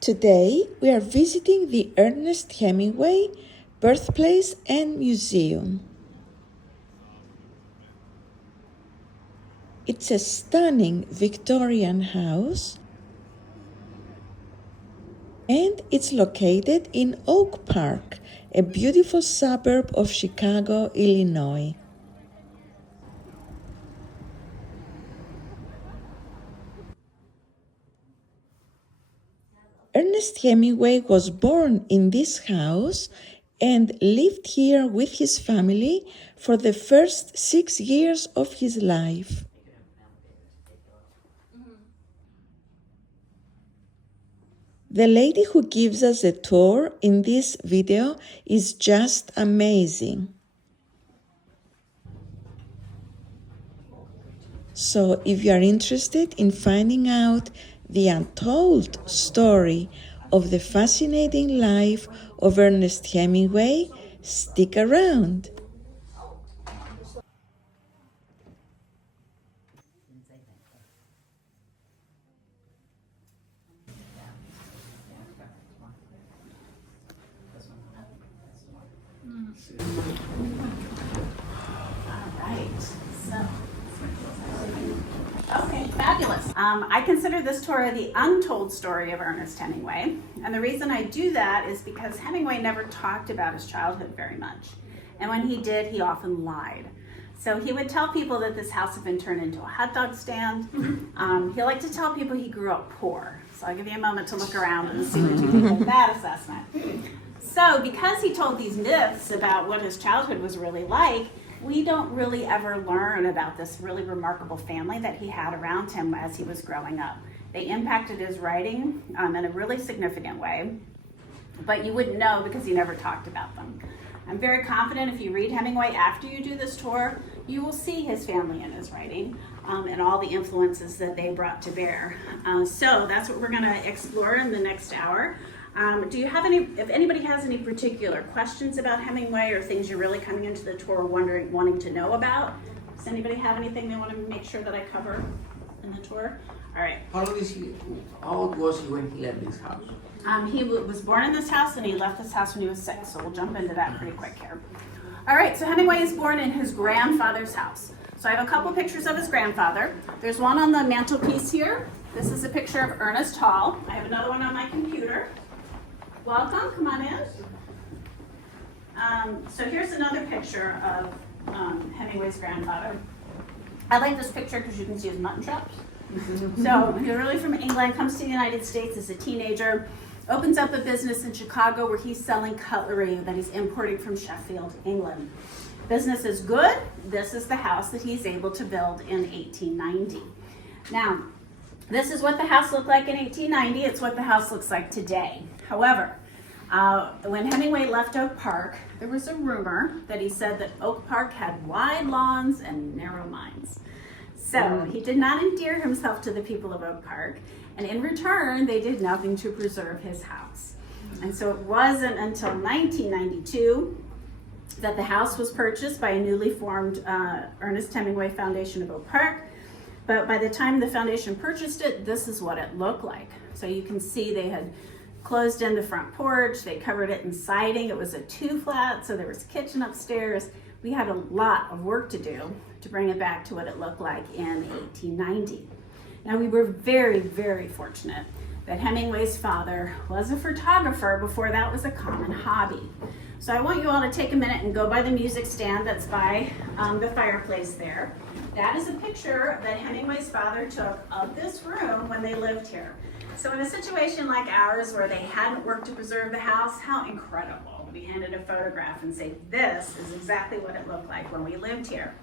Today we are visiting the Ernest Hemingway birthplace and museum. It's a stunning Victorian house and it's located in Oak Park, a beautiful suburb of Chicago, Illinois. Ernest Hemingway was born in this house and lived here with his family for the first 6 years of his life. The lady who gives us a tour in this video is just amazing. So if you are interested in finding out the untold story of the fascinating life of Ernest Hemingway, stick around. Okay, fabulous. I consider this tour the untold story of Ernest Hemingway. And the reason I do that is because Hemingway never talked about his childhood very much. And when he did, he often lied. So he would tell people that this house had been turned into a hot dog stand. He liked to tell people he grew up poor. So I'll give you a moment to look around and see what you think of that assessment. So because he told these myths about what his childhood was really like, we don't really ever learn about this really remarkable family that he had around him as he was growing up. They impacted his writing in a really significant way, but you wouldn't know because he never talked about them. I'm very confident if you read Hemingway after you do this tour, you will see his family in his writing and all the influences that they brought to bear. So that's what we're going to explore in the next hour. Do you have if anybody has any particular questions about Hemingway or things you're really coming into the tour wanting to know about? Does anybody have anything they want to make sure that I cover in the tour? All right. How old was he when he left this house? He was born in this house and he left this house when he was 6, so we'll jump into that pretty quick here. All right, so Hemingway is born in his grandfather's house. So I have a couple pictures of his grandfather. There's one on the mantelpiece here. This is a picture of Ernest Hall. I have another one on my computer. Welcome, come on in. So here's another picture of Hemingway's grandfather. I like this picture because you can see his mutton chops. So he's really from England, comes to the United States as a teenager, opens up a business in Chicago where he's selling cutlery that he's importing from Sheffield, England. Business is good. This is the house that he's able to build in 1890. Now, this is what the house looked like in 1890. It's what the house looks like today. However, when Hemingway left Oak Park, there was a rumor that he said that Oak Park had wide lawns and narrow minds. So he did not endear himself to the people of Oak Park, and in return, they did nothing to preserve his house. And so it wasn't until 1992 that the house was purchased by a newly formed Ernest Hemingway Foundation of Oak Park. But by the time the foundation purchased it, this is what it looked like. So you can see they had closed in the front porch, they covered it in siding. It was a 2-flat, so there was a kitchen upstairs. We had a lot of work to do to bring it back to what it looked like in 1890. Now we were very, very fortunate that Hemingway's father was a photographer before that was a common hobby. So I want you all to take a minute and go by the music stand that's by the fireplace there. That is a picture that Hemingway's father took of this room when they lived here. So in a situation like ours where they hadn't worked to preserve the house, how incredible to be handed a photograph and say, this is exactly what it looked like when we lived here.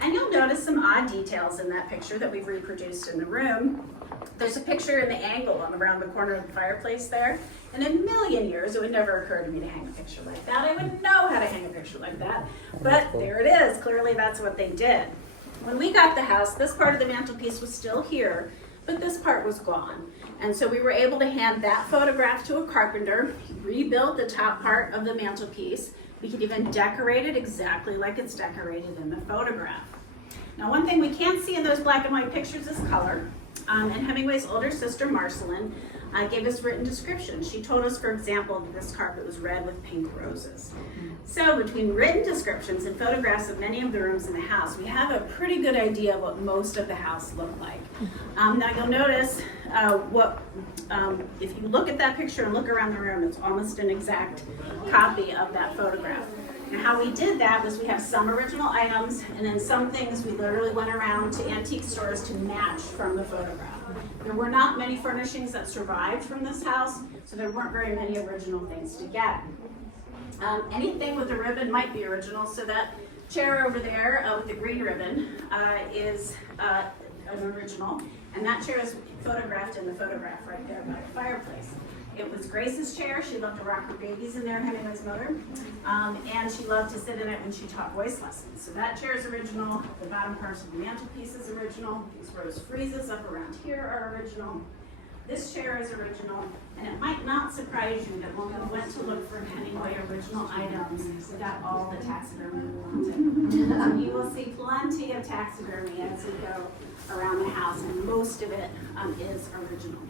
And you'll notice some odd details in that picture that we've reproduced in the room. There's a picture in the angle around the corner of the fireplace there. In a million years, it would never occur to me to hang a picture like that. I wouldn't know how to hang a picture like that. But there it is. Clearly, that's what they did. When we got the house, this part of the mantelpiece was still here, but this part was gone. And so we were able to hand that photograph to a carpenter. He rebuilt the top part of the mantelpiece. We could even decorate it exactly like it's decorated in the photograph. Now, one thing we can't see in those black and white pictures is color. And Hemingway's older sister, Marceline, gave us written description. She told us, for example, that this carpet was red with pink roses. So between written descriptions and photographs of many of the rooms in the house, we have a pretty good idea of what most of the house looked like. Now you'll notice if you look at that picture and look around the room, it's almost an exact copy of that photograph. And how we did that was we have some original items, and then some things we literally went around to antique stores to match from the photograph. There were not many furnishings that survived from this house, so there weren't very many original things to get. Anything with a ribbon might be original, so that chair over there with the green ribbon is an original, and that chair is photographed in the photograph right there by the fireplace. It was Grace's chair. She loved to rock her babies in there, Hemingway's mother, and she loved to sit in it when she taught voice lessons. So that chair is original. The bottom part of the mantelpiece is original. These rose friezes up around here are original. This chair is original, and it might not surprise you that when we went to look for Hemingway original items, we got all the taxidermy we wanted. You will see plenty of taxidermy as we go around the house, and most of it is original.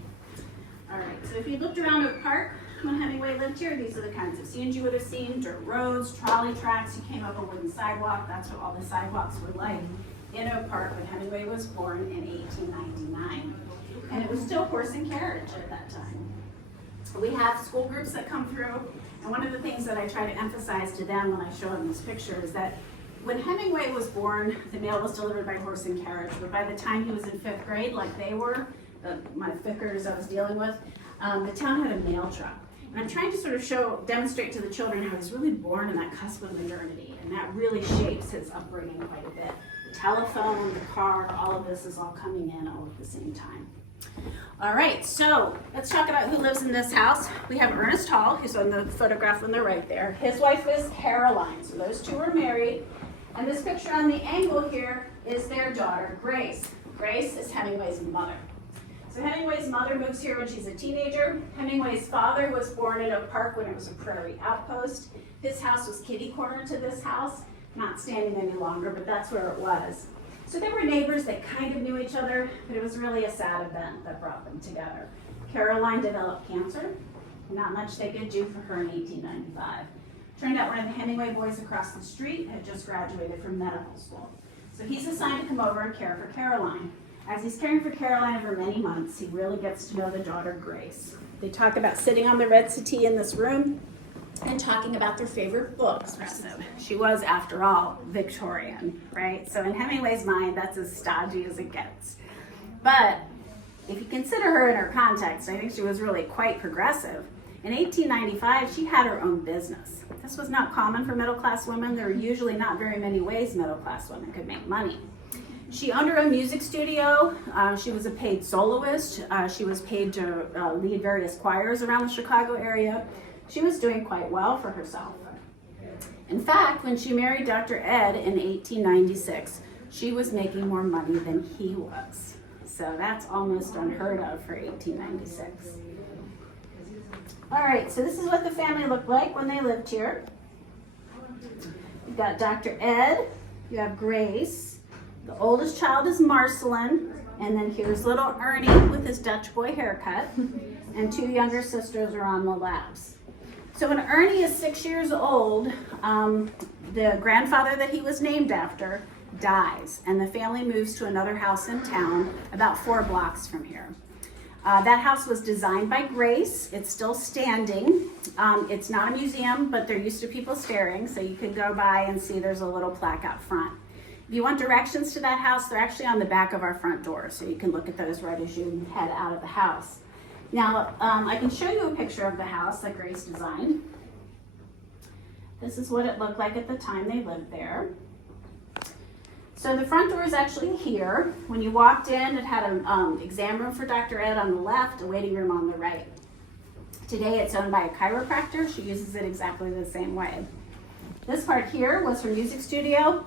All right, so if you looked around Oak Park when Hemingway lived here, these are the kinds of scenes you would have seen: dirt roads, trolley tracks. You came up a wooden sidewalk. That's what all the sidewalks were like in Oak Park when Hemingway was born in 1899. And it was still horse and carriage at that time. We have school groups that come through, and one of the things that I try to emphasize to them when I show them this picture is that when Hemingway was born, the mail was delivered by horse and carriage, but by the time he was in 5th grade, like they were, my 5th graders I was dealing with, the town had a mail truck. And I'm trying to sort of demonstrate to the children how he's really born in that cusp of modernity, and that really shapes his upbringing quite a bit. The telephone, the car, all of this is all coming in all at the same time. All right, so let's talk about who lives in this house. We have Ernest Hall, who's on the photograph on the right there. His wife is Caroline, so those two are married. And this picture on the angle here is their daughter, Grace. Grace is Hemingway's mother. So Hemingway's mother moves here when she's a teenager. Hemingway's father was born in Oak Park when it was a prairie outpost. His house was kitty corner to this house, not standing any longer, but that's where it was. So they were neighbors, they kind of knew each other, but it was really a sad event that brought them together. Caroline developed cancer. Not much they could do for her in 1895. Turned out one of the Hemingway boys across the street had just graduated from medical school. So he's assigned to come over and care for Caroline. As he's caring for Caroline over many months, he really gets to know the daughter, Grace. They talk about sitting on the red settee in this room and talking about their favorite books. She was, after all, Victorian, right? So in Hemingway's mind, that's as stodgy as it gets. But if you consider her in her context, I think she was really quite progressive. In 1895, she had her own business. This was not common for middle-class women. There were usually not very many ways middle-class women could make money. She owned her own music studio. She was a paid soloist. She was paid to lead various choirs around the Chicago area. She was doing quite well for herself. In fact, when she married Dr. Ed in 1896, she was making more money than he was. So that's almost unheard of for 1896. All right, so this is what the family looked like when they lived here. You've got Dr. Ed, you have Grace, the oldest child is Marceline, and then here's little Ernie with his Dutch boy haircut, and two younger sisters are on the laps. So when Ernie is 6 years old, the grandfather that he was named after dies, and the family moves to another house in town about 4 blocks from here. That house was designed by Grace. It's still standing. It's not a museum, but they're used to people staring, so you can go by and see there's a little plaque out front. If you want directions to that house, they're actually on the back of our front door, so you can look at those right as you head out of the house. Now, I can show you a picture of the house that Grace designed. This is what it looked like at the time they lived there. So the front door is actually here. When you walked in, it had an exam room for Dr. Ed on the left, a waiting room on the right. Today it's owned by a chiropractor. She uses it exactly the same way. This part here was her music studio.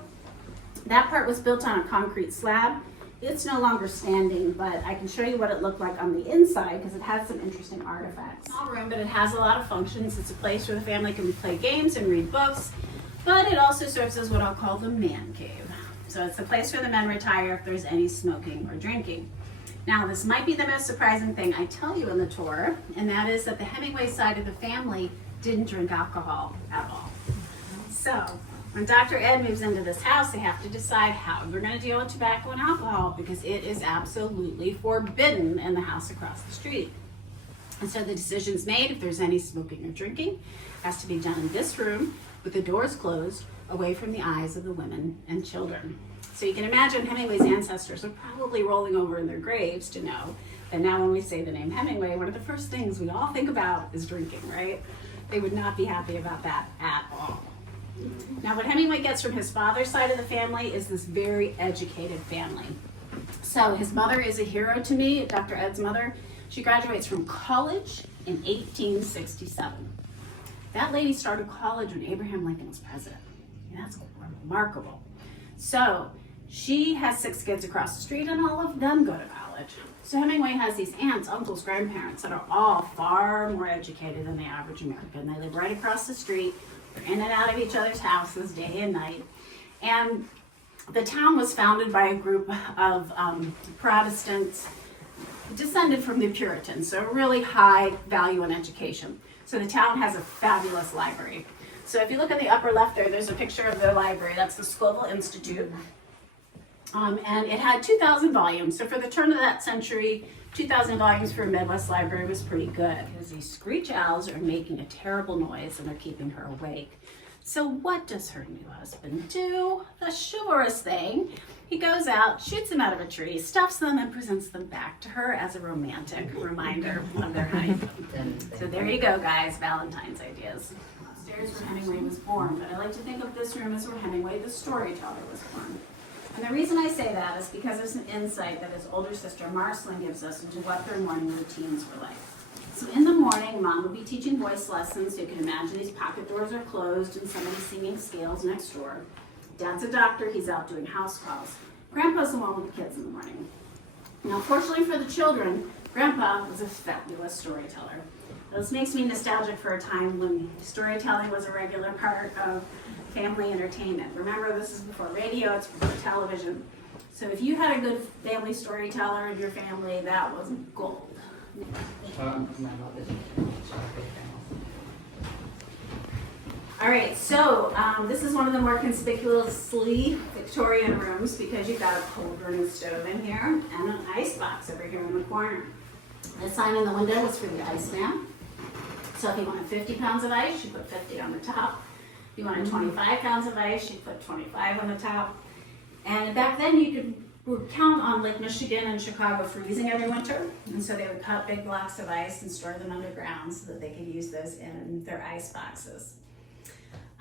That part was built on a concrete slab. It's no longer standing, but I can show you what it looked like on the inside because it has some interesting artifacts. Small room, but it has a lot of functions. It's a place where the family can play games and read books, but it also serves as what I'll call the man cave. So it's a place where the men retire if there's any smoking or drinking. Now, this might be the most surprising thing I tell you in the tour, and that is that the Hemingway side of the family didn't drink alcohol at all. So, when Dr. Ed moves into this house, they have to decide how they're going to deal with tobacco and alcohol because it is absolutely forbidden in the house across the street. And so the decision's made, if there's any smoking or drinking, it has to be done in this room with the doors closed, away from the eyes of the women and children. So you can imagine Hemingway's ancestors are probably rolling over in their graves to know that now when we say the name Hemingway, one of the first things we all think about is drinking, right? They would not be happy about that at all. Now, what Hemingway gets from his father's side of the family is this very educated family. So his mother is a hero to me, Dr. Ed's mother. She graduates from college in 1867. That lady started college when Abraham Lincoln was president. That's remarkable. So she has 6 kids across the street and all of them go to college. So Hemingway has these aunts, uncles, grandparents that are all far more educated than the average American. They live right across the street. They're in and out of each other's houses day and night. And the town was founded by a group of Protestants descended from the Puritans, so really high value in education. So the town has a fabulous library. So if you look at the upper left there's a picture of the library. That's the Scoville Institute. And it had 2,000 volumes. So for the turn of that century, 2,000 volumes for a Midwest library was pretty good because these screech owls are making a terrible noise and they're keeping her awake. So what does her new husband do? The chivalrous thing. He goes out, shoots them out of a tree, stuffs them, and presents them back to her as a romantic reminder of their honeymoon. So there you go, guys, Valentine's ideas. Upstairs where Hemingway was born, but I like to think of this room as where Hemingway, the storyteller, was born. And the reason I say that is because there's an insight that his older sister Marceline gives us into what their morning routines were like. So in the morning, Mom would be teaching voice lessons. So you can imagine these pocket doors are closed and somebody's singing scales next door. Dad's a doctor, he's out doing house calls. Grandpa's the one with the kids in the morning. Now, fortunately for the children, Grandpa was a fabulous storyteller. This makes me nostalgic for a time when storytelling was a regular part of family entertainment. Remember, this is before radio, it's before television. So if you had a good family storyteller in your family, that was gold. All right, so this is one of the more conspicuously Victorian rooms because you've got a cold burning stove in here and an ice box over here in the corner. The sign in the window was for the iceman. So if you wanted 50 pounds of ice, you put 50 on the top. If you wanted 25 pounds of ice, you put 25 on the top. And back then you would count on Lake Michigan and Chicago freezing every winter. And so they would cut big blocks of ice and store them underground so that they could use those in their ice boxes.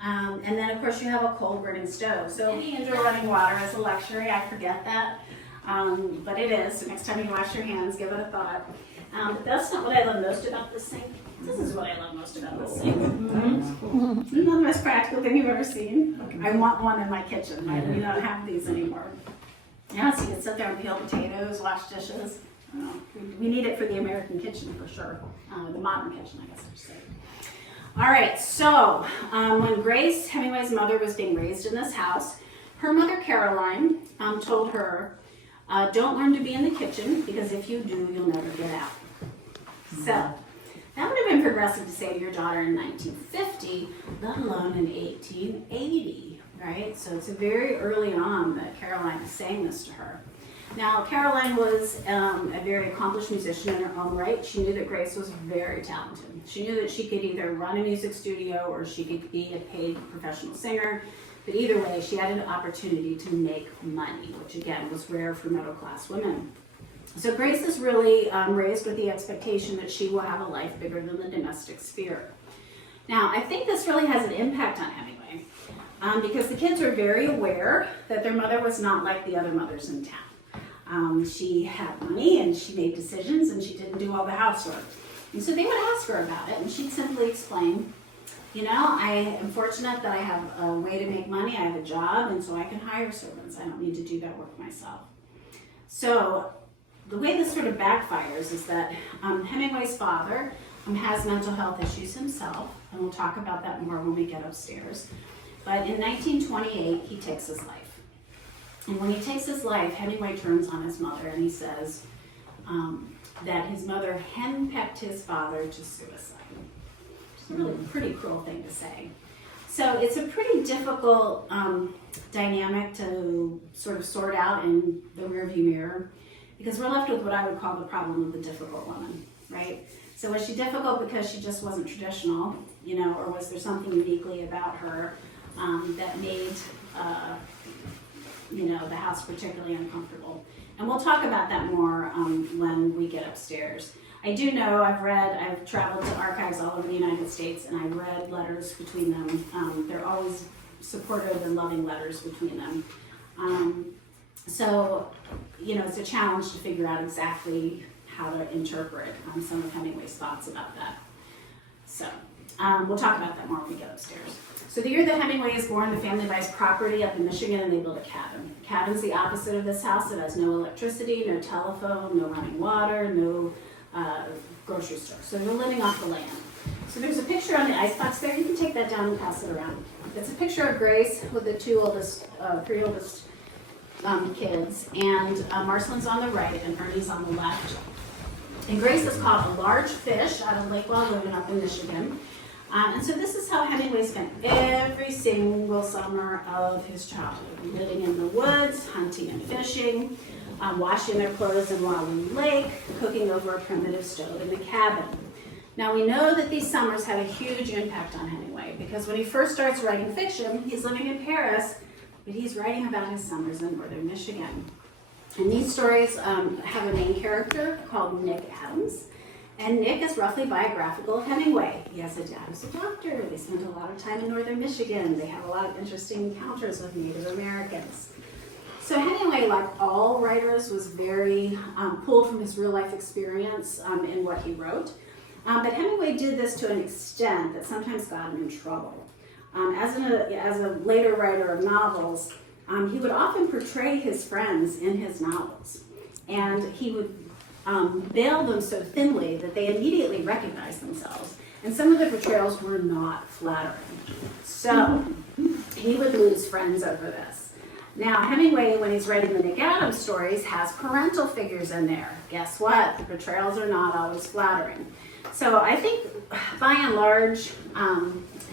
And then of course you have a cold burning stove. So any indoor running water is a luxury, I forget that. But it is, so next time you wash your hands, give it a thought. But that's not what I love most about this sink. This is what I love most about this sink. Mm-hmm. Isn't that the most practical thing you've ever seen? I want one in my kitchen. We don't have these anymore. Yeah, so you can sit there and peel potatoes, wash dishes. We need it for the American kitchen for sure. The modern kitchen, I guess I should say. All right, so when Grace, Hemingway's mother, was being raised in this house, her mother, Caroline, told her, don't learn to be in the kitchen because if you do, you'll never get out. So that would have been progressive to say to your daughter in 1950, let alone in 1880, right? So it's very early on that Caroline is saying this to her. Now, Caroline was a very accomplished musician in her own right. She knew that Grace was very talented. She knew that she could either run a music studio or she could be a paid professional singer. But either way, she had an opportunity to make money, which again was rare for middle-class women. So Grace is really raised with the expectation that she will have a life bigger than the domestic sphere. Now, I think this really has an impact on Hemingway because the kids are very aware that their mother was not like the other mothers in town. She had money and she made decisions and she didn't do all the housework. And so they would ask her about it and she'd simply explain, you know, I am fortunate that I have a way to make money. I have a job and so I can hire servants. I don't need to do that work myself. So the way this sort of backfires is that Hemingway's father has mental health issues himself, and we'll talk about that more when we get upstairs. But in 1928, he takes his life. And when he takes his life, Hemingway turns on his mother and he says, that his mother henpecked his father to suicide. It's a really pretty cruel thing to say. So it's a pretty difficult dynamic to sort of sort out in the rearview mirror, because we're left with what I would call the problem of the difficult woman, right? So was she difficult because she just wasn't traditional, you know, or was there something uniquely about her that made, you know, the house particularly uncomfortable? And we'll talk about that more when we get upstairs. I do know, I've traveled to archives all over the United States, and I've read letters between them. They're always supportive and loving letters between them. So, you know, it's a challenge to figure out exactly how to interpret some of Hemingway's thoughts about that. So, we'll talk about that more when we get upstairs. So the year that Hemingway is born, the family buys property up in Michigan and they build a cabin. The cabin's the opposite of this house. It has no electricity, no telephone, no running water, no grocery store. So they're living off the land. So there's a picture on the icebox there. You can take that down and pass it around. It's a picture of Grace with the three oldest kids. And Marcelin's on the right and Ernie's on the left. And Grace is caught a large fish out of Lake Walloon up in Michigan. And so this is how Hemingway spent every single summer of his childhood, living in the woods, hunting and fishing, washing their clothes in Walloon Lake, cooking over a primitive stove in the cabin. Now we know that these summers had a huge impact on Hemingway, because when he first starts writing fiction, he's living in Paris, but he's writing about his summers in northern Michigan. And these stories have a main character called Nick Adams. And Nick is roughly biographical of Hemingway. He has a dad who's a doctor. They spent a lot of time in northern Michigan. They have a lot of interesting encounters with Native Americans. So Hemingway, like all writers, was very pulled from his real life experience in what he wrote. But Hemingway did this to an extent that sometimes got him in trouble. As a later writer of novels, he would often portray his friends in his novels. And he would veil them so thinly that they immediately recognized themselves. And some of the portrayals were not flattering. So he would lose friends over this. Now, Hemingway, when he's writing the Nick Adams stories, has parental figures in there. Guess what? The portrayals are not always flattering. So I think, by and large,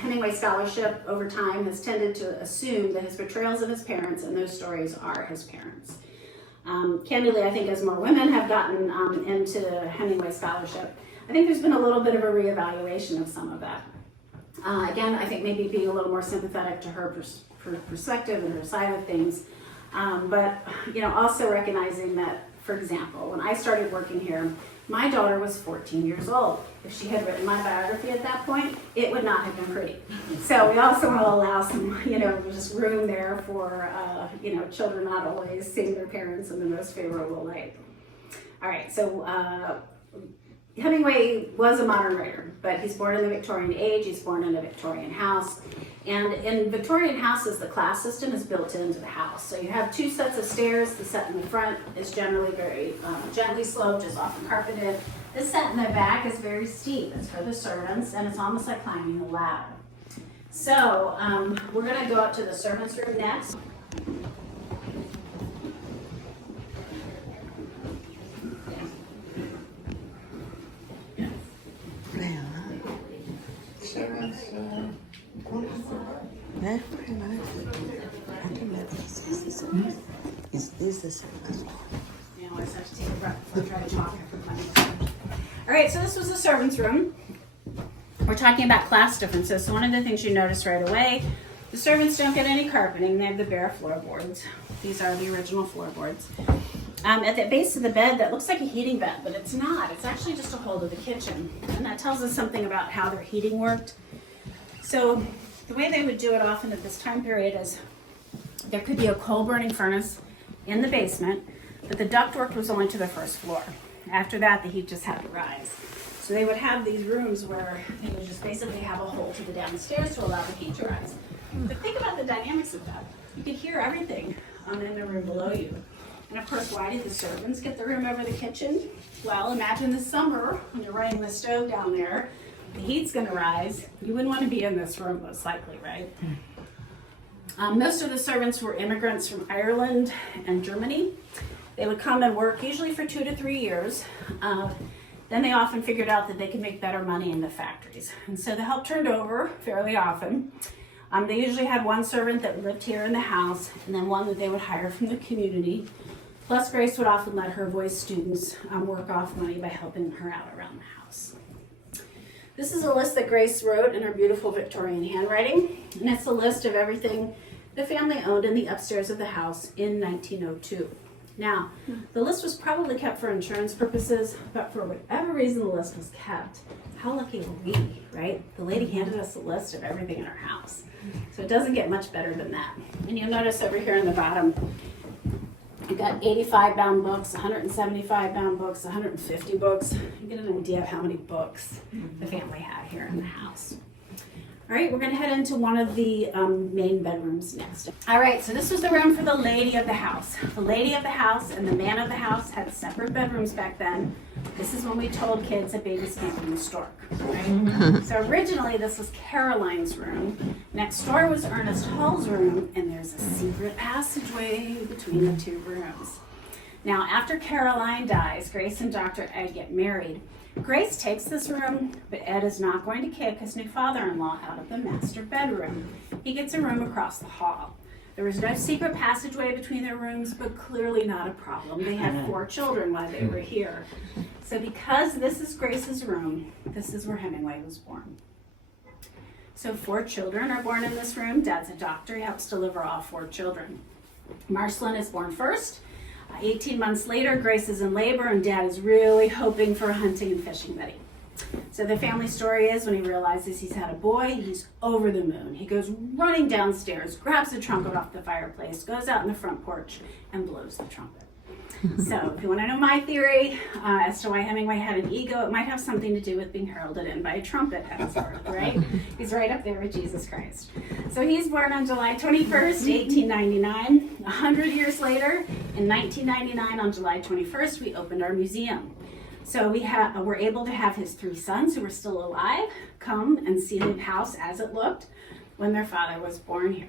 Hemingway scholarship over time has tended to assume that his portrayals of his parents in those stories are his parents. Candidly, I think as more women have gotten into Hemingway scholarship, I think there's been a little bit of a reevaluation of some of that. Again, I think maybe being a little more sympathetic to her perspective and her side of things, but you know, also recognizing that, for example, when I started working here, my daughter was 14 years old. If she had written my biography at that point, it would not have been pretty. So we also want to allow some, you know, just room there for, you know, children not always seeing their parents in the most favorable light. All right, so Hemingway was a modern writer, but he's born in the Victorian age. He's born in a Victorian house. And in Victorian houses, the class system is built into the house. So you have two sets of stairs. The set in the front is generally very gently sloped, is often carpeted. This set in the back is very steep. It's for the servants, and it's almost like climbing a ladder. So we're going to go up to the servants' room next. Is this the same as well? You know, I just have to take a breath before I try to talk. All right, so this was the servants' room. We're talking about class differences. So one of the things you notice right away, the servants don't get any carpeting. They have the bare floorboards. These are the original floorboards. At the base of the bed, that looks like a heating vent, but it's not. It's actually just a hole to the kitchen. And that tells us something about how their heating worked. So the way they would do it often at this time period is there could be a coal-burning furnace in the basement, but the ductwork was only to the first floor. After that, the heat just had to rise. So they would have these rooms where they would just basically have a hole to the downstairs to allow the heat to rise. But think about the dynamics of that. You could hear everything in the room below you. And of course, why did the servants get the room over the kitchen? Well, imagine this summer when you're running the stove down there, the heat's gonna rise. You wouldn't want to be in this room, most likely, right? Most of the servants were immigrants from Ireland and Germany. They would come and work usually for 2 to 3 years. Then they often figured out that they could make better money in the factories. And so the help turned over fairly often. They usually had one servant that lived here in the house and then one that they would hire from the community. Plus, Grace would often let her voice students work off money by helping her out around the house. This is a list that Grace wrote in her beautiful Victorian handwriting, and it's a list of everything the family owned in the upstairs of the house in 1902. Now, the list was probably kept for insurance purposes, but for whatever reason the list was kept. How lucky were we, right? The lady handed us a list of everything in our house. So it doesn't get much better than that. And you'll notice over here in the bottom, we've got 85 bound books, 175 bound books, 150 books. You get an idea of how many books the family had here in the house. All right, we're going to head into one of the main bedrooms next. All right, so this was the room for the lady of the house. The lady of the house and the man of the house had separate bedrooms back then. This is when we told kids that babies came from the stork, right? So originally this was Caroline's room. Next door was Ernest Hall's room, and there's a secret passageway between the two rooms. Now, after Caroline dies, Grace and Dr. Ed get married. Grace takes this room, but Ed is not going to kick his new father-in-law out of the master bedroom. He gets a room across the hall. There was no secret passageway between their rooms, but clearly not a problem. They had 4 children while they were here. So because this is Grace's room, this is where Hemingway was born. So 4 children are born in this room. Dad's a doctor. He helps deliver all 4 children. Marceline is born first. 18 months later, Grace is in labor, and Dad is really hoping for a hunting and fishing buddy. So the family story is when he realizes he's had a boy, he's over the moon. He goes running downstairs, grabs the trumpet off the fireplace, goes out in the front porch, and blows the trumpet. So if you want to know my theory as to why Hemingway had an ego, it might have something to do with being heralded in by a trumpet at his birth, right? He's right up there with Jesus Christ. So he's born on July 21st, 1899. 100 years later, in 1999, on July 21st, we opened our museum. So we're able to have his 3 sons who are still alive come and see the house as it looked when their father was born here.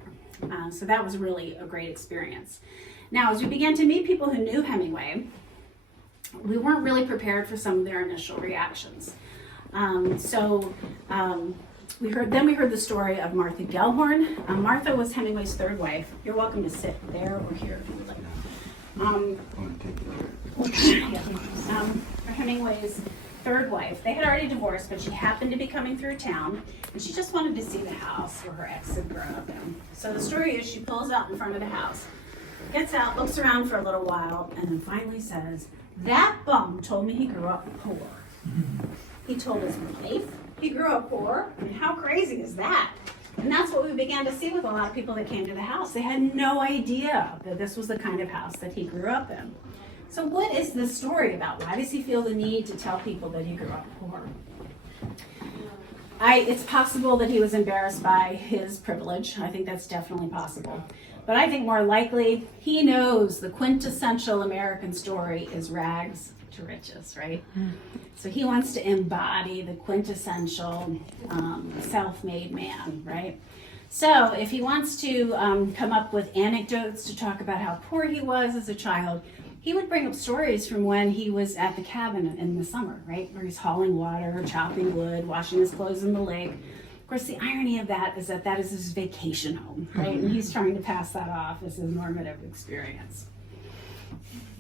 So that was really a great experience. Now, as we began to meet people who knew Hemingway, we weren't really prepared for some of their initial reactions. We heard the story of Martha Gellhorn. Martha was Hemingway's 3rd wife. You're welcome to sit there or here if you would like. For Hemingway's 3rd wife. They had already divorced, but she happened to be coming through town, and she just wanted to see the house where her ex had grown up in. So the story is she pulls out in front of the house, gets out, looks around for a little while, and then finally says, "That bum told me he grew up poor." He told his wife he grew up poor. I mean, how crazy is that? And that's what we began to see with a lot of people that came to the house. They had no idea that this was the kind of house that he grew up in. So what is this story about? Why does he feel the need to tell people that he grew up poor? It's possible that he was embarrassed by his privilege. I think that's definitely possible. But I think more likely, he knows the quintessential American story is rags to riches, right? So he wants to embody the quintessential self-made man, right? So if he wants to come up with anecdotes to talk about how poor he was as a child, he would bring up stories from when he was at the cabin in the summer, right? Where he's hauling water, chopping wood, washing his clothes in the lake. Of course, the irony of that is that is his vacation home, right? And he's trying to pass that off as his normative experience.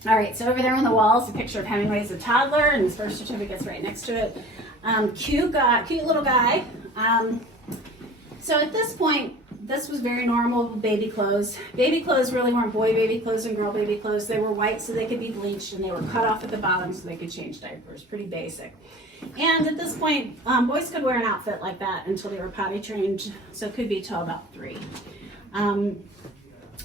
All right, so over there on the wall is a picture of Hemingway as a toddler, and his birth certificate's right next to it. Cute little guy. So at this point, this was very normal baby clothes. Baby clothes really weren't boy baby clothes and girl baby clothes. They were white so they could be bleached, and they were cut off at the bottom so they could change diapers. Pretty basic. And at this point, boys could wear an outfit like that until they were potty trained, so it could be till about 3.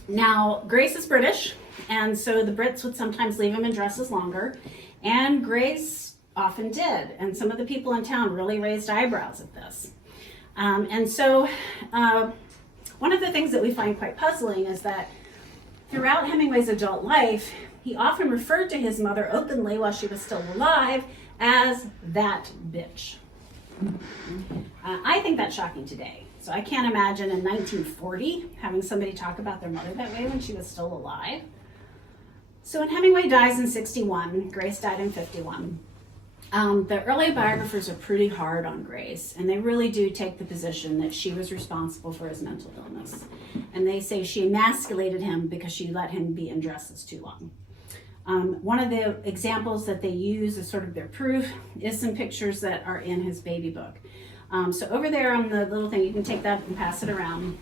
Now, Grace is British, and so the Brits would sometimes leave them in dresses longer, and Grace often did, and some of the people in town really raised eyebrows at this. And so one of the things that we find quite puzzling is that throughout Hemingway's adult life, he often referred to his mother openly while she was still alive as that bitch. I think that's shocking today. So I can't imagine in 1940 having somebody talk about their mother that way when she was still alive. So when Hemingway dies in 61, Grace died in 51. The early biographers are pretty hard on Grace, and they really do take the position that she was responsible for his mental illness. And they say she emasculated him because she let him be in dresses too long. One of the examples that they use as sort of their proof is some pictures that are in his baby book. So over there on the little thing, you can take that and pass it around.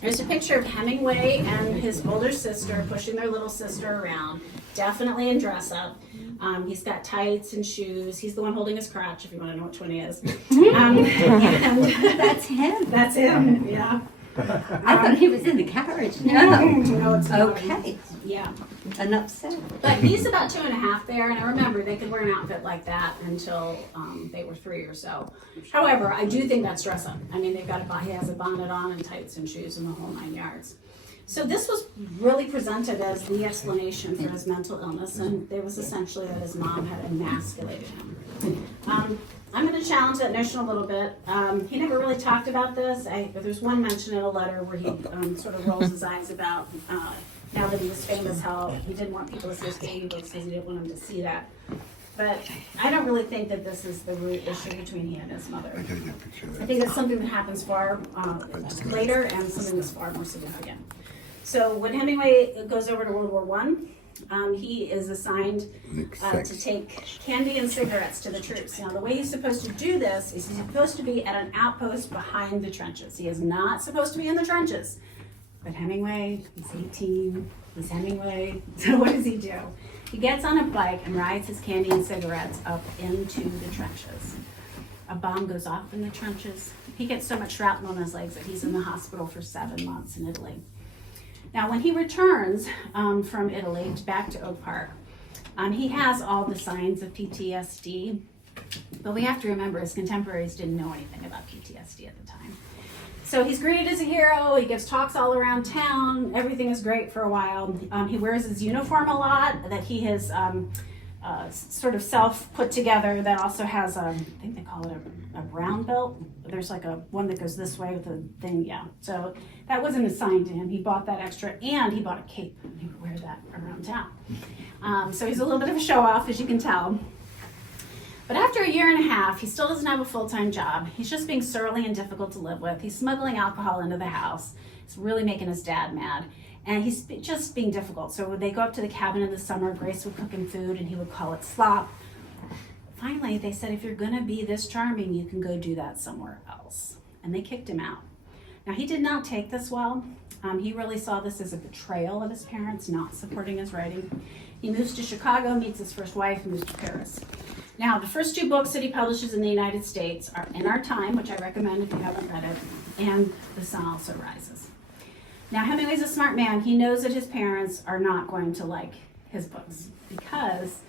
There's a picture of Hemingway and his older sister pushing their little sister around, definitely in dress up. He's got tights and shoes. He's the one holding his crotch, if you want to know which one he is. And That's him. that's him, yeah. I thought he was in the carriage. No, it's not. Okay. Yeah. Enough said. But he's about 2.5 there, and I remember they could wear an outfit like that until they were 3 or so. However, I do think that's dress up. I mean, he has a bonnet on and tights and shoes and the whole 9 yards. So this was really presented as the explanation for his mental illness, and it was essentially that his mom had emasculated him. I'm going to challenge that notion a little bit. He never really talked about this. There's one mention in a letter where he sort of rolls his eyes about now that he was famous, how he didn't want people to see his baby books because he didn't want them to see that. But I don't really think that this is the root issue between he and his mother. I gotta get a picture of that. I think it's something that happens far later and something that's far more significant. So when Hemingway goes over to World War I, he is assigned to take candy and cigarettes to the troops. Now the way he's supposed to do this is he's supposed to be at an outpost behind the trenches. He is not supposed to be in the trenches. But Hemingway, he's 18, he's Hemingway, so what does he do? He gets on a bike and rides his candy and cigarettes up into the trenches. A bomb goes off in the trenches. He gets so much shrapnel in his legs that he's in the hospital for 7 months in Italy. Now, when he returns from Italy back to Oak Park, he has all the signs of PTSD, but we have to remember his contemporaries didn't know anything about PTSD at the time. So he's greeted as a hero, he gives talks all around town, everything is great for a while. He wears his uniform a lot that he has sort of self put together that also has I think they call it a brown belt. There's like one that goes this way with a thing, yeah. So that wasn't assigned to him. He bought that extra, and he bought a cape, and he would wear that around town. So he's a little bit of a show off, as you can tell. But after 1.5 years, he still doesn't have a full-time job. He's just being surly and difficult to live with. He's smuggling alcohol into the house. It's really making his dad mad. And he's just being difficult. So they go up to the cabin in the summer. Grace would cook him food, and he would call it slop. Finally, they said, if you're going to be this charming, you can go do that somewhere else. And they kicked him out. Now, he did not take this well. He really saw this as a betrayal of his parents, not supporting his writing. He moves to Chicago, meets his first wife, and moves to Paris. Now, the first 2 books that he publishes in the United States are In Our Time, which I recommend if you haven't read it, and The Sun Also Rises. Now, Hemingway's a smart man. He knows that his parents are not going to like his books because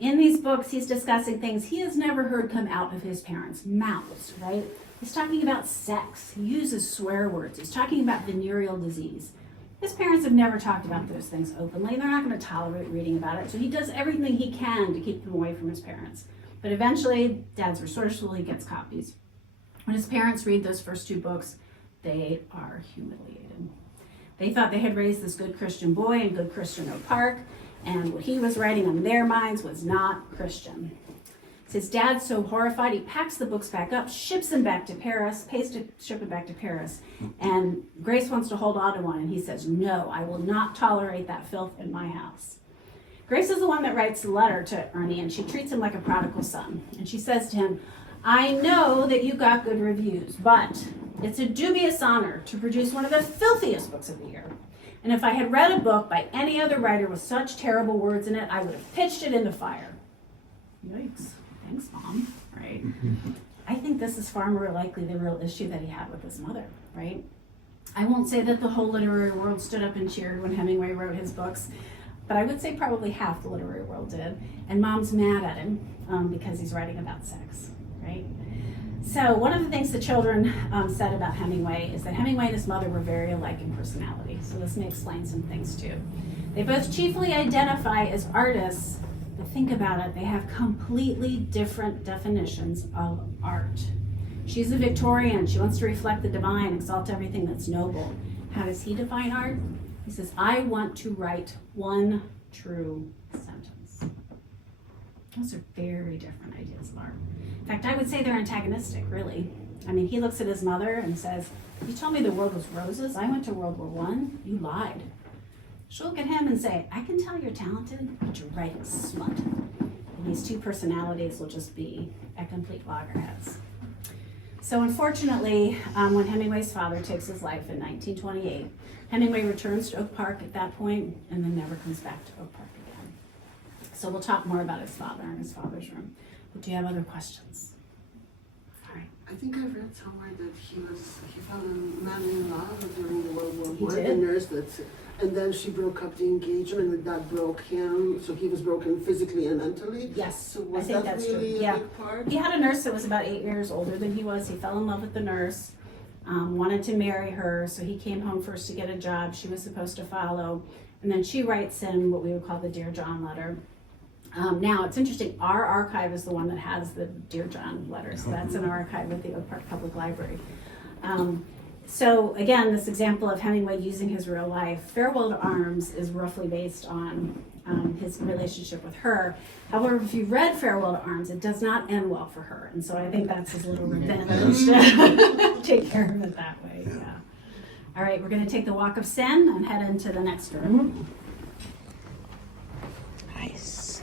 in these books, he's discussing things he has never heard come out of his parents' mouths, right? He's talking about sex. He uses swear words. He's talking about venereal disease. His parents have never talked about those things openly. They're not going to tolerate reading about it, so he does everything he can to keep them away from his parents. But eventually, Dad's resourceful. He gets copies. When his parents read those first 2 books, they are humiliated. They thought they had raised this good Christian boy in good Christian Oak Park, and what he was writing on their minds was not Christian. His dad's so horrified, he packs the books back up, ships them back to Paris, pays to ship them back to Paris, and Grace wants to hold on to one, and he says, no, I will not tolerate that filth in my house. Grace is the one that writes the letter to Ernie, and she treats him like a prodigal son. And she says to him, I know that you got good reviews, but it's a dubious honor to produce one of the filthiest books of the year. And if I had read a book by any other writer with such terrible words in it, I would have pitched it in the fire. Yikes. Thanks, Mom, right? I think this is far more likely the real issue that he had with his mother, right? I won't say that the whole literary world stood up and cheered when Hemingway wrote his books, but I would say probably half the literary world did. And Mom's mad at him because he's writing about sex, right? So one of the things the children said about Hemingway is that Hemingway and his mother were very alike in personality. So this may explain some things too. They both chiefly identify as artists, but think about it, they have completely different definitions of art. She's a Victorian. She wants to reflect the divine, exalt everything that's noble. How does he define art? He says, I want to write one true sentence. Those are very different ideas of art. In fact, I would say they're antagonistic, really. I mean, he looks at his mother and says, "You told me the world was roses. I went to World War I. You lied." She'll look at him and say, "I can tell you're talented, but you're writing smut." And these two personalities will just be at complete loggerheads. So unfortunately, when Hemingway's father takes his life in 1928, Hemingway returns to Oak Park at that point and then never comes back to Oak Park again. So we'll talk more about his father in his father's room. But do you have other questions? All right. I think I read somewhere that he found a man in love during the World War He I, did? the nurse and then she broke up the engagement and that broke him, so he was broken physically and mentally. Yes, So I was think that that's really true. a Yeah. big part? He had a nurse that was about 8 years older than he was. He fell in love with the nurse, wanted to marry her, so he came home first to get a job. She was supposed to follow, and then she writes him what we would call the Dear John letter. Now, it's interesting, our archive is the one that has the Dear John letter, so that's an archive at the Oak Park Public Library. So again, this example of Hemingway using his real life, Farewell to Arms is roughly based on his relationship with her. However, if you read Farewell to Arms, it does not end well for her, and so I think that's his little revenge to take care of it that way, yeah. All right, we're gonna take the walk of sin and head into the next room. Nice.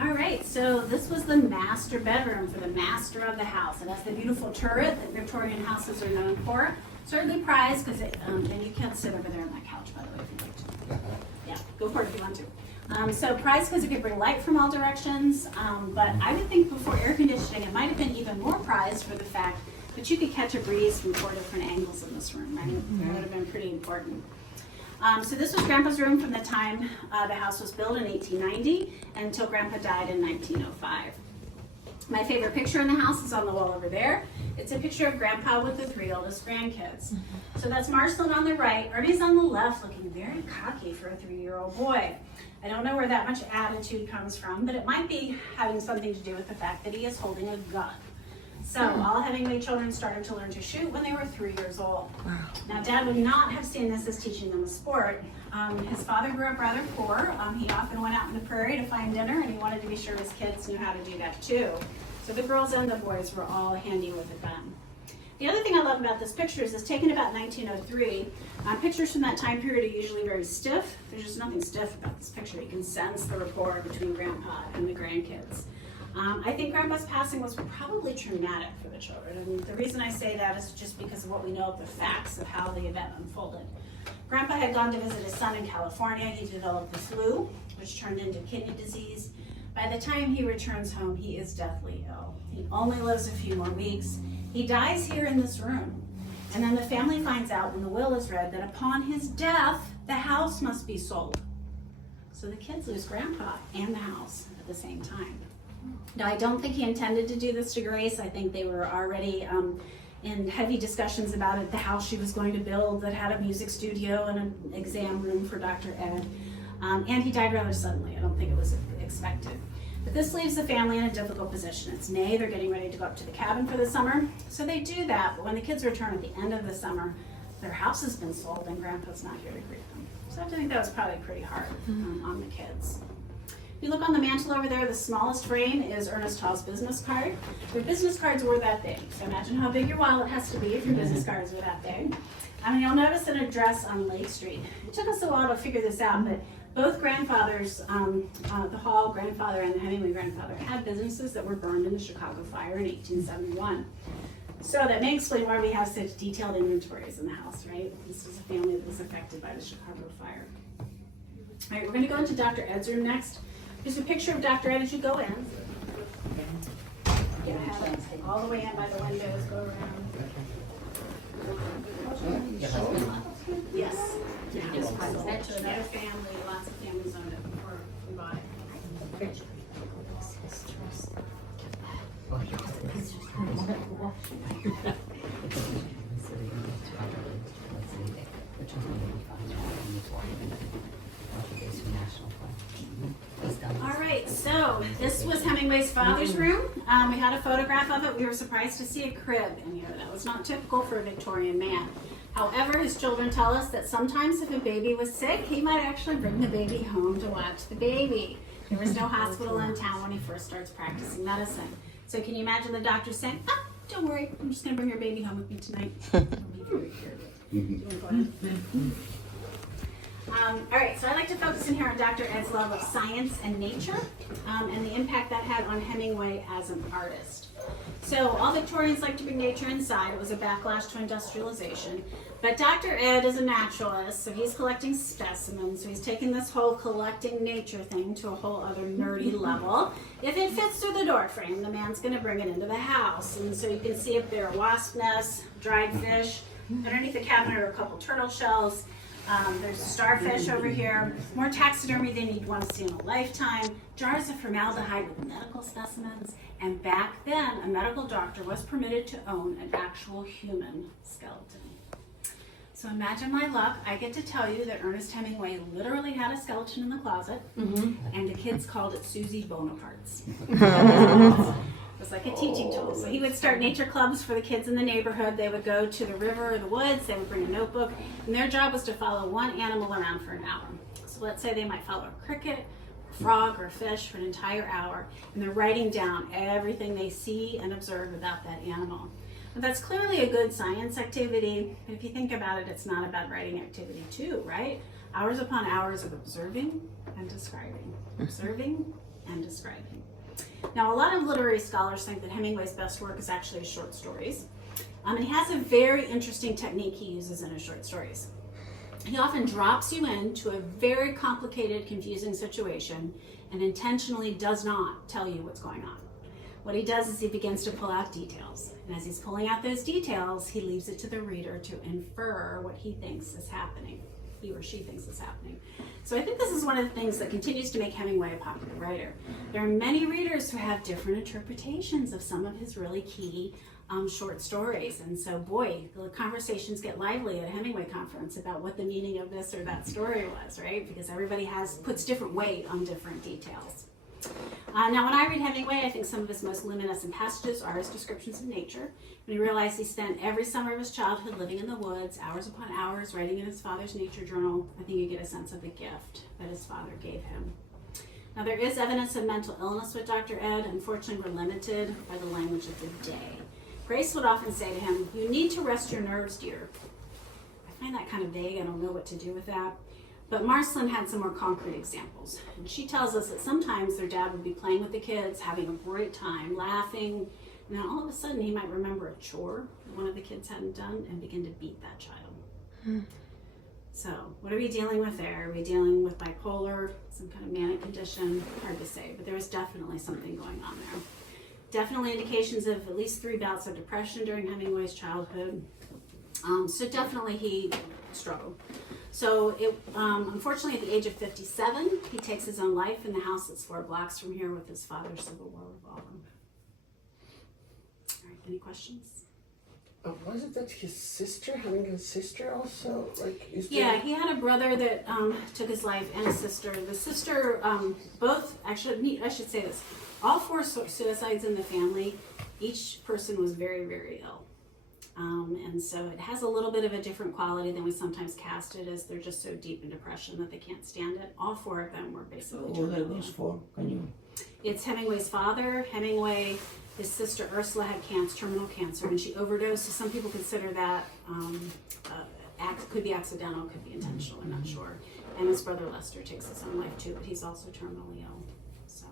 All right, so this was the master bedroom for the master of the house. It has the beautiful turret that Victorian houses are known for. Certainly prized because and you can't sit over there on that couch, by the way, if you'd like to. Yeah, go for it if you want to. So prized because it could bring light from all directions, but I would think before air conditioning, it might have been even more prized for the fact that you could catch a breeze from 4 different angles in this room, right? That would have been pretty important. So this was Grandpa's room from the time the house was built in 1890 until Grandpa died in 1905. My favorite picture in the house is on the wall over there. It's a picture of Grandpa with the 3 oldest grandkids. So that's Marceline on the right, Ernie's on the left, looking very cocky for a 3-year-old boy. I don't know where that much attitude comes from, but it might be having something to do with the fact that he is holding a gun. So all Hemingway children started to learn to shoot when they were 3 years old. Wow. Now, Dad would not have seen this as teaching them a sport. His father grew up rather poor. He often went out in the prairie to find dinner, and he wanted to be sure his kids knew how to do that too. So the girls and the boys were all handy with a gun. The other thing I love about this picture is it's taken about 1903. Pictures from that time period are usually very stiff. There's just nothing stiff about this picture. You can sense the rapport between Grandpa and the grandkids. I think Grandpa's passing was probably traumatic for the children. And the reason I say that is just because of what we know of the facts of how the event unfolded. Grandpa had gone to visit his son in California. He developed the flu, which turned into kidney disease. By the time he returns home, he is deathly ill. He only lives a few more weeks. He dies here in this room. And then the family finds out when the will is read that upon his death, the house must be sold. So the kids lose Grandpa and the house at the same time. Now, I don't think he intended to do this to Grace. I think they were already in heavy discussions about it. The house she was going to build that had a music studio and an exam room for Dr. Ed. And he died rather suddenly. I don't think it was expected. But this leaves the family in a difficult position. It's May, they're getting ready to go up to the cabin for the summer. So they do that, but when the kids return at the end of the summer, their house has been sold and Grandpa's not here to greet them. So I think that was probably pretty hard on the kids. If you look on the mantle over there, the smallest frame is Ernest Hall's business card. Their business cards were that big. So imagine how big your wallet has to be if your business cards were that big. And you'll notice an address on Lake Street. It took us a while to figure this out, but both grandfathers, the Hall grandfather and the Hemingway grandfather, had businesses that were burned in the Chicago fire in 1871. So that may explain why we have such detailed inventories in the house, right? This is a family that was affected by the Chicago fire. All right, we're going to go into Dr. Ed's room next. There's a picture of Dr. Ed as you go in. Yeah, have it all the way in by the windows, go around. Yes. Yeah, it was sold to another family, lots of families owned it before we bought it. All right, father's room. We had a photograph of it. We were surprised to see a crib in here. That was not typical for a Victorian man. However, his children tell us that sometimes if a baby was sick, he might actually bring the baby home to watch the baby. There was no hospital in town when he first starts practicing medicine. So can you imagine the doctor saying, don't worry, I'm just going to bring your baby home with me tonight. I'll be very careful. You want to go ahead? All right, so I'd like to focus in here on Dr. Ed's love of science and nature and the impact that had on Hemingway as an artist. So all Victorians like to bring nature inside. It was a backlash to industrialization. But Dr. Ed is a naturalist, so he's collecting specimens. So he's taking this whole collecting nature thing to a whole other nerdy level. If it fits through the door frame, the man's going to bring it into the house. And so you can see up there are wasp nests, dried fish. Underneath the cabinet are a couple turtle shells. There's starfish over here, more taxidermy than you'd want to see in a lifetime, jars of formaldehyde with medical specimens, and back then, a medical doctor was permitted to own an actual human skeleton. So imagine my luck, I get to tell you that Ernest Hemingway literally had a skeleton in the closet, and the kids called it Susie Bonaparte's. It was like a teaching tool. So he would start nature clubs for the kids in the neighborhood. They would go to the river or the woods. They would bring a notebook. And their job was to follow one animal around for an hour. So let's say they might follow a cricket, a frog, or a fish for an entire hour. And they're writing down everything they see and observe about that animal. But that's clearly a good science activity. But if you think about it, it's not a bad writing activity too, right? Hours upon hours of observing and describing. Observing and describing. Now, a lot of literary scholars think that Hemingway's best work is actually his short stories. And he has a very interesting technique he uses in his short stories. He often drops you into a very complicated, confusing situation and intentionally does not tell you what's going on. What he does is he begins to pull out details. And as he's pulling out those details, he leaves it to the reader to infer what he thinks is happening. He or she thinks is happening. So I think this is one of the things that continues to make Hemingway a popular writer. There are many readers who have different interpretations of some of his really key short stories. And so, boy, the conversations get lively at a Hemingway conference about what the meaning of this or that story was, right? Because everybody puts different weight on different details. Now, when I read Hemingway, I think some of his most luminescent passages are his descriptions of nature. When he realized he spent every summer of his childhood living in the woods, hours upon hours, writing in his father's nature journal, I think you get a sense of the gift that his father gave him. Now, there is evidence of mental illness with Dr. Ed. Unfortunately, we're limited by the language of the day. Grace would often say to him, "You need to rest your nerves, dear." I find that kind of vague. I don't know what to do with that. But Marceline had some more concrete examples. And she tells us that sometimes their dad would be playing with the kids, having a great time, laughing, and then all of a sudden he might remember a chore that one of the kids hadn't done and begin to beat that child. So what are we dealing with there? Are we dealing with bipolar, some kind of manic condition? Hard to say, but there is definitely something going on there. Definitely indications of at least 3 bouts of depression during Hemingway's childhood. So definitely he struggled. So unfortunately, at the age of 57, he takes his own life in the house that's 4 blocks from here with his father's Civil War revolver. All right, any questions? Was it that his sister, Hemingway's sister also? Yeah, he had a brother that took his life and a sister. The sister, I should say this, all 4 suicides in the family, each person was very, very ill. And so it has a little bit of a different quality than we sometimes cast it as they're just so deep in depression that they can't stand it. All 4 of them were basically Who are those 4? Can you? It's Hemingway's father, Hemingway, his sister Ursula had terminal cancer, and she overdosed. So some people consider that could be accidental, could be intentional, I'm not sure. And his brother Lester takes his own life too, but he's also terminally ill. So.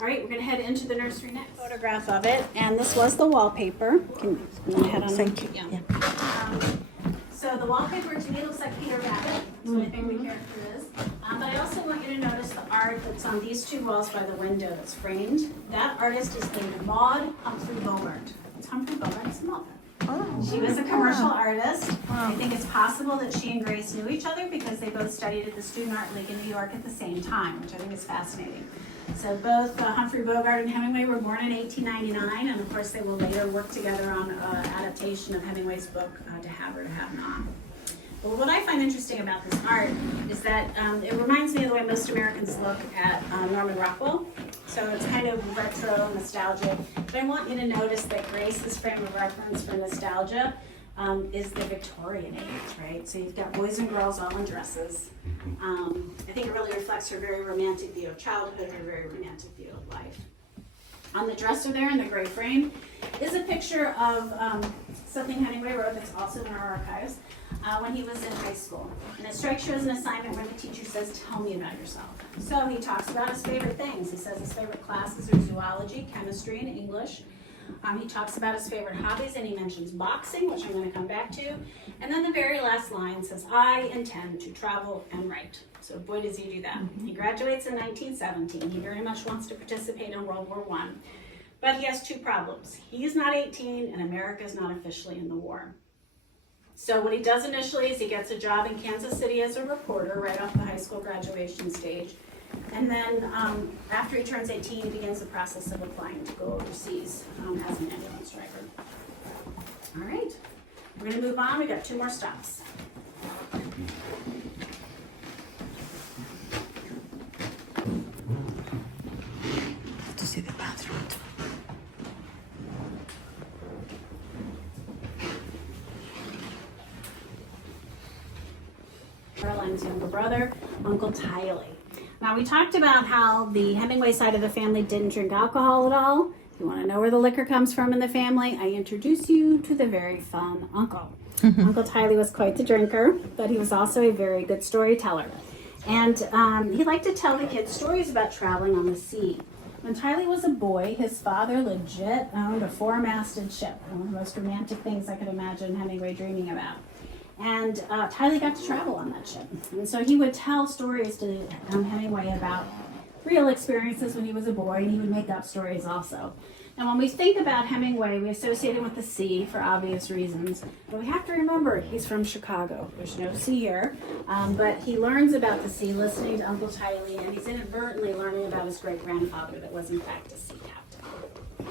All right, we're going to head into the nursery next. Photograph of it, and this was the wallpaper. Can you head on? Thank you. Yeah. So the wallpaper to me looks like Peter Rabbit. That's what I think the character is. But I also want you to notice the art that's on these 2 walls by the window that's framed. That artist is named Maud Humphrey Bogart. It's Humphrey Bogart's mother. She was a commercial artist. I think it's possible that she and Grace knew each other because they both studied at the Student Art League in New York at the same time, which I think is fascinating. So both Humphrey Bogart and Hemingway were born in 1899, and of course they will later work together on an adaptation of Hemingway's book, To Have or to Have Not. Well, what I find interesting about this art is that it reminds me of the way most Americans look at Norman Rockwell. So it's kind of retro, nostalgic. But I want you to notice that Grace's frame of reference for nostalgia is the Victorian age, right? So you've got boys and girls all in dresses. I think it really reflects her very romantic view of childhood, her very romantic view of life. On the dresser there in the gray frame is a picture of something Hemingway wrote that's also in our archives when he was in high school. And it strikes you as an assignment where the teacher says, tell me about yourself. So he talks about his favorite things. He says his favorite classes are zoology, chemistry, and English. He talks about his favorite hobbies, and he mentions boxing, which I'm going to come back to. And then the very last line says, I intend to travel and write. So boy, does he do that. He graduates in 1917. He very much wants to participate in World War I. But he has two problems. He's not 18, and America is not officially in the war. So what he does initially is he gets a job in Kansas City as a reporter right off the high school graduation stage. And then after he turns 18, he begins the process of applying to go overseas as an ambulance driver. All right, we're going to move on. We got 2 more stops. To see the bathroom. Caroline's younger brother, Uncle Tiley. Now we talked about how the Hemingway side of the family didn't drink alcohol at all. If you want to know where the liquor comes from in the family, I introduce you to the very fun uncle. Uncle Tiley was quite the drinker, but he was also a very good storyteller. And he liked to tell the kids stories about traveling on the sea. When Tiley was a boy, his father legit owned a 4-masted ship, one of the most romantic things I could imagine Hemingway dreaming about. And Tiley got to travel on that ship. And so he would tell stories to Hemingway about real experiences when he was a boy, and he would make up stories also. Now, when we think about Hemingway, we associate him with the sea for obvious reasons. But we have to remember, he's from Chicago. There's no sea here. But he learns about the sea listening to Uncle Tiley, and he's inadvertently learning about his great-grandfather that was, in fact, a sea captain.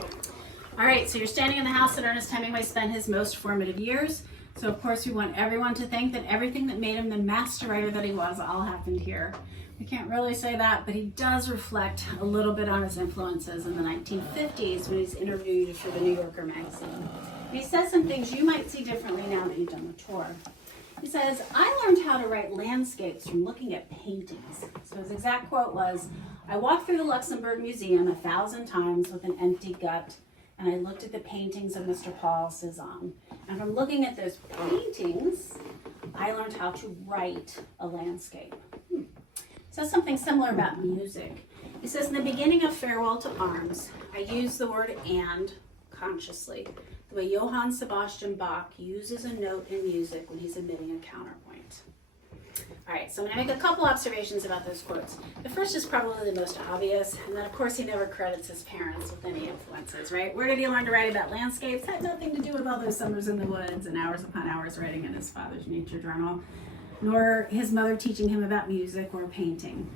All right, so you're standing in the house that Ernest Hemingway spent his most formative years. So, of course, we want everyone to think that everything that made him the master writer that he was all happened here. We can't really say that, but he does reflect a little bit on his influences in the 1950s when he's interviewed for the New Yorker magazine. And he says some things you might see differently now that you've done the tour. He says, I learned how to write landscapes from looking at paintings. So his exact quote was, I walked through the Luxembourg Museum 1,000 times with an empty gut, and I looked at the paintings of Mr. Paul Cézanne. And from looking at those paintings, I learned how to write a landscape. Says something similar about music. He says, in the beginning of Farewell to Arms, I use the word and consciously, the way Johann Sebastian Bach uses a note in music when he's emitting a counterpoint. All right, so I'm going to make a couple observations about those quotes. The first is probably the most obvious, and then of course he never credits his parents with any influences, right? Where did he learn to write about landscapes? Had nothing to do with all those summers in the woods and hours upon hours writing in his father's nature journal, nor his mother teaching him about music or painting.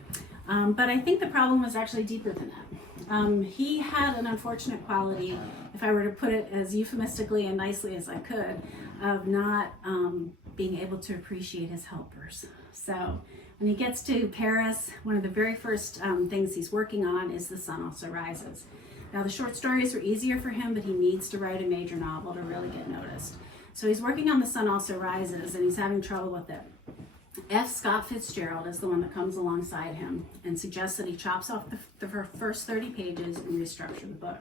But I think the problem was actually deeper than that. He had an unfortunate quality, if I were to put it as euphemistically and nicely as I could, of not being able to appreciate his helpers. So when he gets to Paris, one of the very first things he's working on is The Sun Also Rises. Now the short stories were easier for him, but he needs to write a major novel to really get noticed. So he's working on The Sun Also Rises, and he's having trouble with it. F. Scott Fitzgerald is the one that comes alongside him and suggests that he chops off the first 30 pages and restructure the book.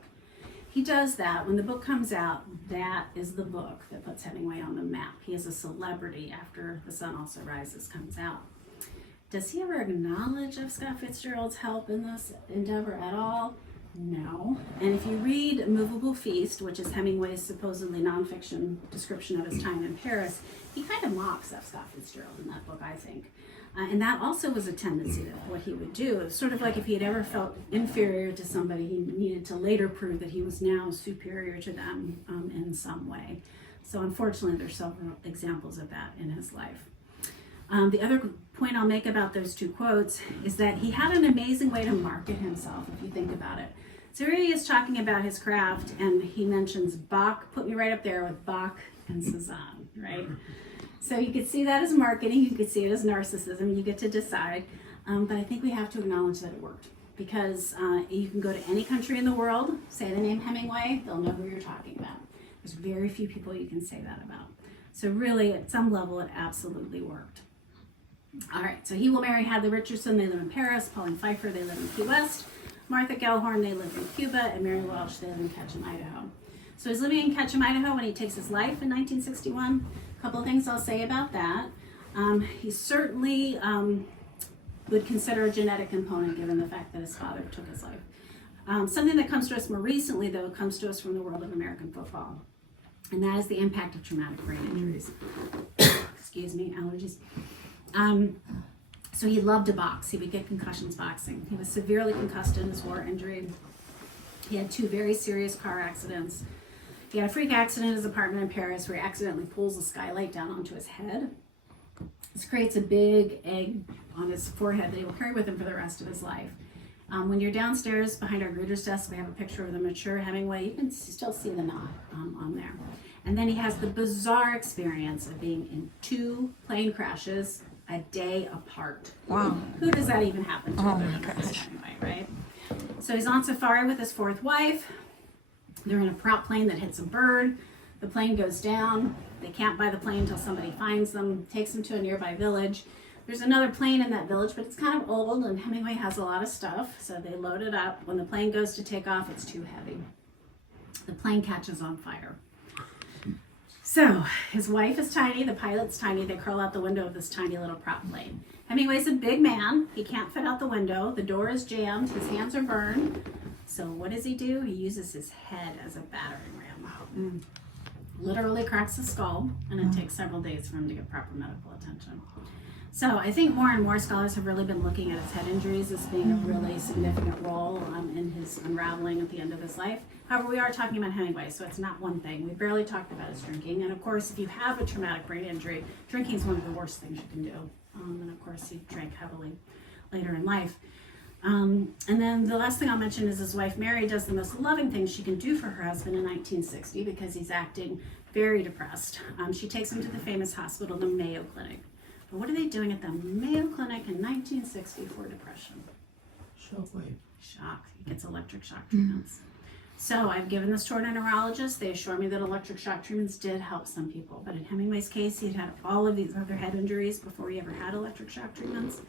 He does that. When the book comes out, that is the book that puts Hemingway on the map. He is a celebrity after The Sun Also Rises comes out. Does he ever acknowledge F. Scott Fitzgerald's help in this endeavor at all? No. And if you read A Movable Feast, which is Hemingway's supposedly nonfiction description of his time in Paris, he kind of mocks F. Scott Fitzgerald in that book, I think. And that also was a tendency of what he would do. It was sort of like if he had ever felt inferior to somebody, he needed to later prove that he was now superior to them in some way. So unfortunately, there's several examples of that in his life. The other point I'll make about those two quotes is that he had an amazing way to market himself, if you think about it. So here he is talking about his craft, and he mentions Bach, put me right up there with Bach and Cézanne, right? So you could see that as marketing, you could see it as narcissism, you get to decide. But I think we have to acknowledge that it worked, because you can go to any country in the world, say the name Hemingway, they'll know who you're talking about. There's very few people you can say that about. So really, at some level, it absolutely worked. All right, so he will marry Hadley Richardson, they live in Paris. Pauline Pfeiffer, they live in Key West. Martha Gellhorn, they live in Cuba. And Mary Welch, they live in Ketchum, Idaho. So he's living in Ketchum, Idaho when he takes his life in 1961. A couple of things I'll say about that. He certainly would consider a genetic component, given the fact that his father took his life. Something that comes to us more recently, though, comes to us from the world of American football. And that is the impact of traumatic brain injuries. Excuse me, allergies. So he loved to box. He would get concussions boxing. He was severely concussed in his war injury. He had 2 very serious car accidents. He had a freak accident in his apartment in Paris where he accidentally pulls a skylight down onto his head. This creates a big egg on his forehead that he will carry with him for the rest of his life. When you're downstairs behind our greeter's desk, we have a picture of the mature Hemingway. You can still see the knot on there. And then he has the bizarre experience of being in 2 plane crashes a day apart. Wow. Who does that even happen to? Oh other my than Ernest gosh. Hemingway, right? So he's on safari with his 4th wife. They're in a prop plane that hits a bird. The plane goes down. They can't buy the plane until somebody finds them, takes them to a nearby village. There's another plane in that village, but it's kind of old, and Hemingway has a lot of stuff, so they load it up. When the plane goes to take off, it's too heavy. The plane catches on fire. So his wife is tiny, the pilot's tiny. They crawl out the window of this tiny little prop plane. Hemingway's a big man. He can't fit out the window. The door is jammed. His hands are burned. So what does he do? He uses his head as a battering ram. Literally cracks his skull, and it takes several days for him to get proper medical attention. So I think more and more scholars have really been looking at his head injuries as being a really significant role in his unraveling at the end of his life. However, we are talking about Hemingway, so it's not one thing. We barely talked about his drinking. And of course, if you have a traumatic brain injury, drinking is one of the worst things you can do. And of course, he drank heavily later in life. And then the last thing I'll mention is his wife Mary does the most loving thing she can do for her husband in 1960 because he's acting very depressed. She takes him to the famous hospital, the Mayo Clinic. But what are they doing at the Mayo Clinic in 1960 for depression? Shockwave. Shock. He gets electric shock treatments. So I've given this to a neurologist. They assure me that electric shock treatments did help some people. But in Hemingway's case, he'd had all of these other head injuries before he ever had electric shock treatments.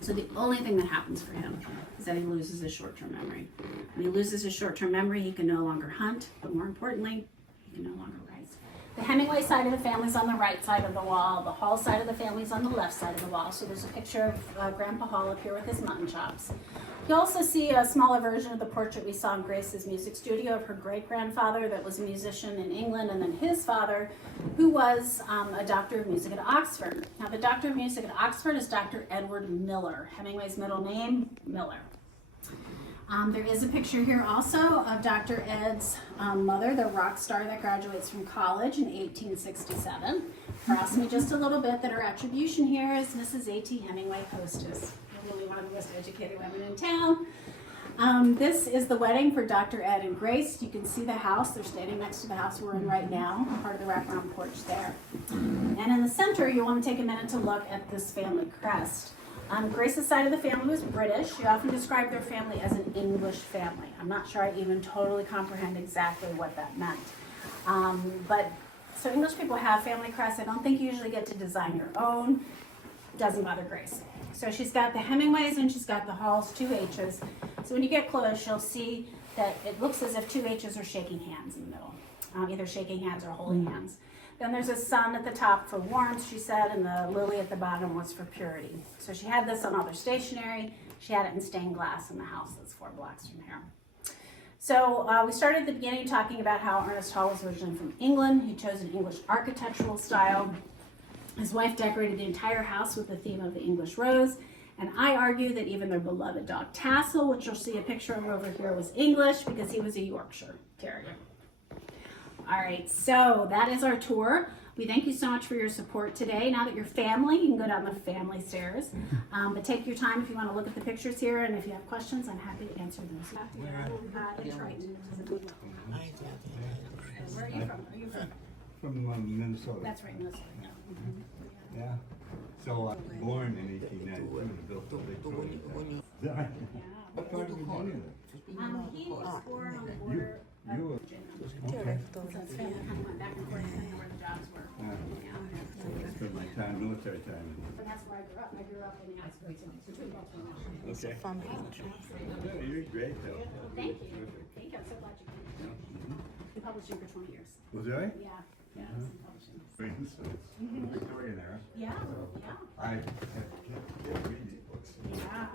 So the only thing that happens for him is that he loses his short-term memory. When he loses his short-term memory, he can no longer hunt, but more importantly, he can no longer write. The Hemingway side of the family's on the right side of the wall. The Hall side of the family's on the left side of the wall. So there's a picture of Grandpa Hall up here with his mutton chops. You also see a smaller version of the portrait we saw in Grace's music studio of her great-grandfather that was a musician in England, and then his father, who was a doctor of music at Oxford. Now, the doctor of music at Oxford is Dr. Edward Miller. Hemingway's middle name, Miller. There is a picture here also of Dr. Ed's mother, the rock star that graduates from college in 1867. Cross me just a little bit that her attribution here is Mrs. A.T. Hemingway, hostess. Really one of the most educated women in town. This is the wedding for Dr. Ed and Grace. You can see the house. They're standing next to the house we're in right now, part of the wraparound porch there. And in the center, you want to take a minute to look at this family crest. Grace's side of the family was British. She often described their family as an English family. I'm not sure I even totally comprehend exactly what that meant. But so English people have family crests. I don't think you usually get to design your own. Doesn't bother Grace. So she's got the Hemingways and she's got the Halls, 2 H's. So when you get close, you'll see that it looks as if 2 H's are shaking hands in the middle. Either shaking hands or holding hands. Then there's a sun at the top for warmth, she said, and the lily at the bottom was for purity. So she had this on all their stationery. She had it in stained glass in the house that's 4 blocks from here. So we started at the beginning talking about how Ernest Hall was originally from England. He chose an English architectural style. His wife decorated the entire house with the theme of the English rose. And I argue that even their beloved dog Tassel, which you'll see a picture of over here, was English because he was a Yorkshire Terrier. All right, so that is our tour. We thank you so much for your support today. Now that you're family, you can go down the family stairs. But take your time if you want to look at the pictures here, and if you have questions, I'm happy to answer those. Detroit. Where are you from? Are you from? From Minnesota. That's right, Minnesota. Yeah. Yeah. So born in 1892 and built the Victorian. Is that right? What part of Virginia? He was born on the border You were. of Virginia. So his family kind of went back and forth depending on where the jobs were. I spent my time, military time. And that's where I grew up. I grew up in the outskirts of between Baltimore and Washington. Okay. Yeah, you're great though. Thank you. Thank you. I'm so glad you came. Been publishing for 20 years. Was that right? Yeah. Yeah. It's in publishing. For instance, Victorian era. Yeah. Yeah. I have kept reading books. Yeah.